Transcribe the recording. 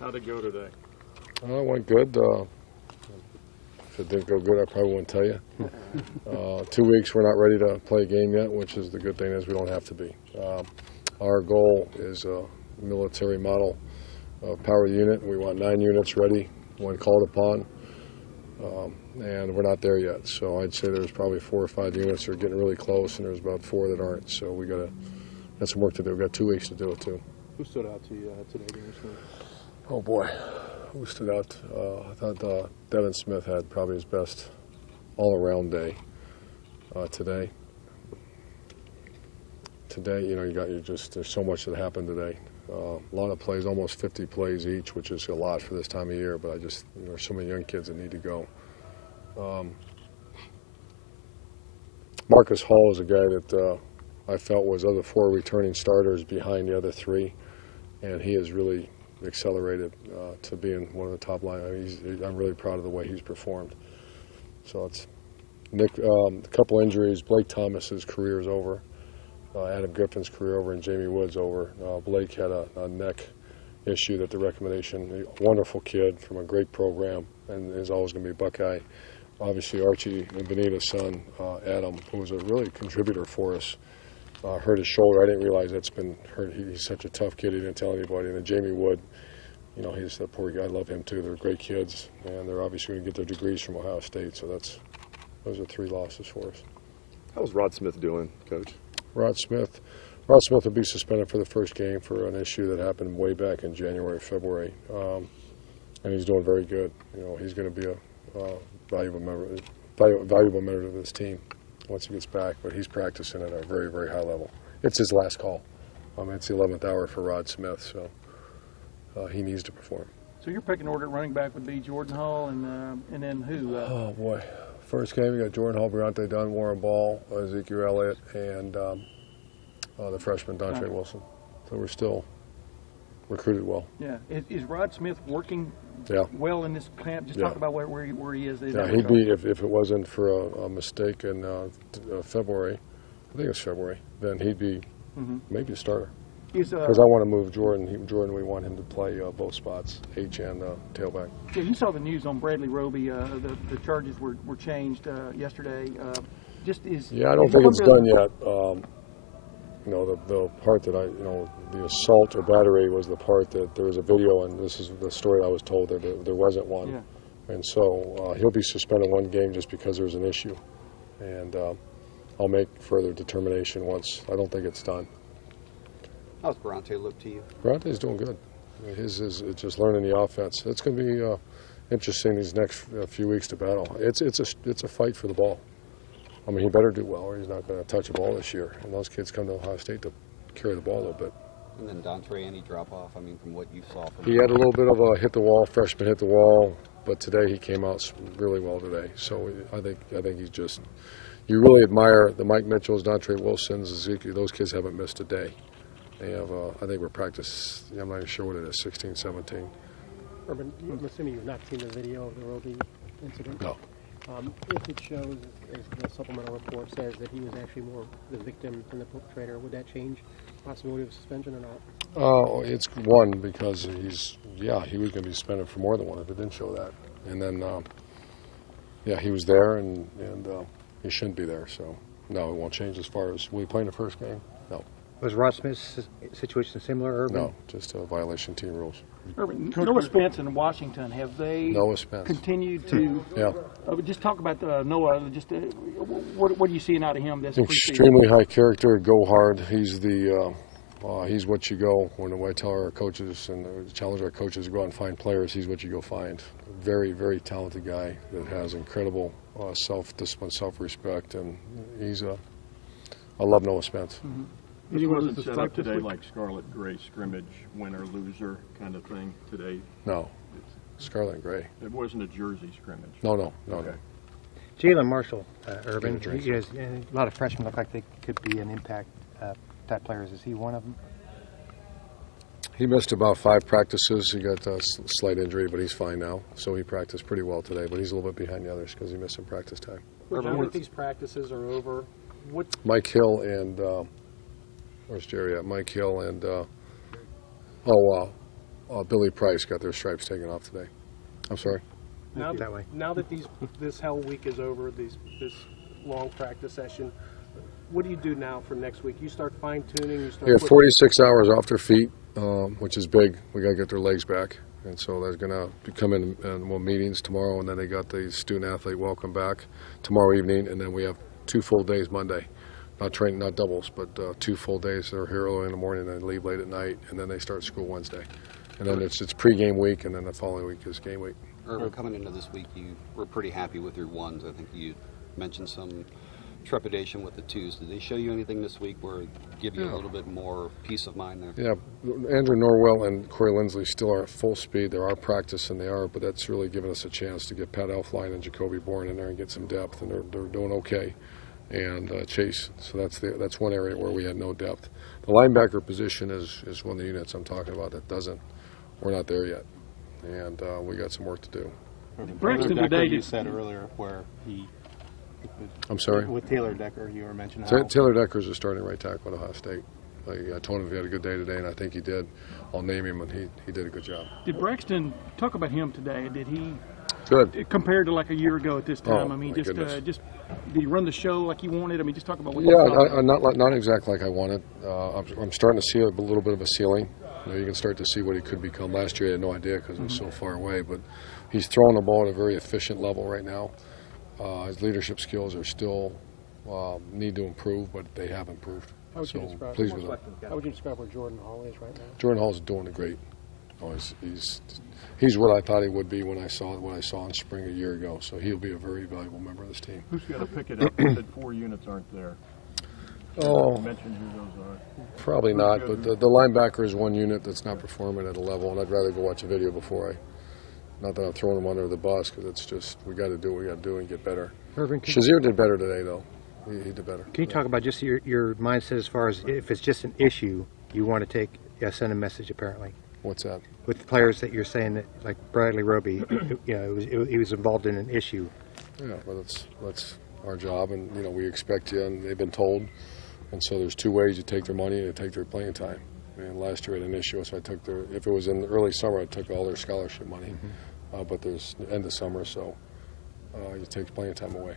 How'd it go today? It went good. If it didn't go good, I probably wouldn't tell you. 2 weeks, we're not ready to play a game yet, which is the good thing is we don't have to be. Our goal is a military model power unit. We want 9 units ready when called upon, and we're not there yet. So I'd say there's probably 4 or 5 units that are getting really close, and there's about 4 that aren't. So we got some work to do. We've got 2 weeks to do it too. Who stood out to you today? Oh boy, who stood out? I thought Devin Smith had probably his best all-around day today. Today, you know, there's so much that happened today. A lot of plays, almost 50 plays each, which is a lot for this time of year. But there's so many young kids that need to go. Marcus Hall is a guy that I felt was of the 4 returning starters behind the other 3, and he has really accelerated to being one of the top line. I mean, I'm really proud of the way he's performed. So it's Nick. A couple injuries. Blake Thomas's career is over. Adam Griffin's career over, and Jamie Wood's over. Blake had a neck issue that the recommendation. A wonderful kid from a great program, and is always going to be a Buckeye. Obviously, Archie and Benita's son, Adam, who was a really contributor for us, hurt his shoulder. I didn't realize that's been hurt. He's such a tough kid. He didn't tell anybody. And then Jamie Wood, you know, he's that poor guy. I love him too. They're great kids, and they're obviously going to get their degrees from Ohio State. So those are 3 losses for us. How's Rod Smith doing, Coach? Rod Smith will be suspended for the first game for an issue that happened way back in January, February, and he's doing very good. You know, he's going to be a valuable member of this team once he gets back. But he's practicing at a very, very high level. It's his last call. It's the 11th hour for Rod Smith, so he needs to perform. So your pecking order at running back would be Jordan Hall, and then who? Oh boy. First game, we got Jordan Hall, Briante Dunn, Warren Ball, Ezekiel Elliott, and the freshman, Dontre Wilson. So we're still recruited well. Yeah. Is Rod Smith working well in this camp? Just talk about where he is. Yeah, he'd be, if it wasn't for a mistake in February, I think it was February, then he'd be maybe a starter. Because I want to move Jordan. Jordan, we want him to play both spots, H and tailback. Yeah, you saw the news on Bradley Roby. The charges were changed yesterday. Yeah, I don't think it's done yet. You know, the part that the assault or battery was the part that there was a video, and this is the story I was told that there wasn't one. Yeah. And so he'll be suspended 1 game just because there's an issue. And I'll make further determination once. I don't think it's done. How's Briante look to you? Briante's doing good. His is just learning the offense. It's going to be interesting these next few weeks to battle. It's a fight for the ball. I mean, he better do well, or he's not going to touch a ball this year. And those kids come to Ohio State to carry the ball a little bit. And then Dontre, any drop off? I mean, from what you saw from he had a little bit of a hit the wall. Freshman hit the wall, but today he came out really well today. So I think he's just. You really admire the Mike Mitchells, Dontre Wilsons, Ezekiel. Those kids haven't missed a day. They have, I think we're practice. I'm not even sure what it is, 16, 17. Urban, I'm assuming you've not seen the video of the Roby incident. No. If it shows, as the supplemental report says, that he was actually more the victim than the perpetrator, would that change possibility of suspension or not? Oh, it's 1 because he was going to be suspended for more than 1 if it didn't show that. And then, he was there and he shouldn't be there. So, no, it won't change as far as will he play in the first game? No. Was Rod Smith's situation similar, Urban? No, just a violation team rules. Urban, Noah Spence in Washington, have they continued to just talk about Noah, just what are you seeing out of him this extremely high character, go hard. He's he's what you go when I tell our coaches and challenge our coaches to go out and find players. He's what you go find. Very, very talented guy that has incredible self-discipline, self-respect, and I love Noah Spence. He wasn't set up today like Scarlet Gray scrimmage, winner, loser kind of thing today? No, Scarlet and Gray. It wasn't a jersey scrimmage? No. Jalen Marshall, Urban, a lot of freshmen look like they could be an impact type players. Is he one of them? He missed about 5 practices. He got a slight injury, but he's fine now. So he practiced pretty well today, but he's a little bit behind the others because he missed some practice time. Now that these practices are over, Mike Hill and where's Jerry at? Mike Hill and Billy Price got their stripes taken off today. I'm sorry? Now that way. Now that this hell week is over, this long practice session, what do you do now for next week? You start fine tuning. You start. They have 46 hours off their feet, which is big. We got to get their legs back, and so they're going to come in and we'll meetings tomorrow, and then they got the student athlete welcome back tomorrow evening, and then we have 2 full days Monday. Not training, not doubles, but 2 full days. They're here early in the morning and they leave late at night, and then they start school Wednesday. And then it's pre-game week, and then the following week is game week. Irvin, coming into this week, you were pretty happy with your ones. I think you mentioned some trepidation with the twos. Did they show you anything this week where it give you a little bit more peace of mind there? Yeah, Andrew Norwell and Corey Lindsley still are at full speed. There are practice, and they are, but that's really given us a chance to get Pat Elfline and Jacoby Bourne in there and get some depth, and they're doing okay. And Chase, so that's one area where we had no depth. The linebacker position is one of the units I'm talking about that doesn't. We're not there yet, and we got some work to do. Braxton today, you said earlier where he. I'm sorry? With Taylor Decker, you were mentioning Taylor Decker's a starting right tackle at Ohio State. I told him if he had a good day today, and I think he did. I'll name him, and he did a good job. Did Braxton talk about him today? Did he? Good. Compared to like a year ago at this time, Oh, I mean, my just goodness. did he run the show like you wanted? I mean, just talk about what. Yeah, not exactly like I wanted. I'm starting to see a little bit of a ceiling. You can start to see what he could become. Last year, I had no idea because it was so far away. But he's throwing the ball at a very efficient level right now. His leadership skills are still need to improve, but they have improved. How would you describe? Pleased with him. How would you describe where Jordan Hall is right now? Jordan Hall's doing it great. Oh, he's what I thought he would be when I saw in spring a year ago. So he'll be a very valuable member of this team. Who's got to pick it up? You said 4 units aren't there. Oh, You mentioned who those are. probably not. But the linebacker is one unit that's not performing at a level, and I'd rather go watch a video before not that I'm throwing them under the bus, because it's just we got to do what we got to do and get better. Irvin, Shazier did better today, though. He did better. can you talk about just your mindset as far as if it's just an issue, you want to send a message apparently? What's that? With the players that you're saying that, like Bradley Roby, he was involved in an issue. Yeah, well, that's our job, and we expect you, and they've been told. And so there's 2 ways you take their money and you take their playing time. And last year I had an issue, so I took if it was in the early summer, I took all their scholarship money. But there's end of summer, so you take playing time away.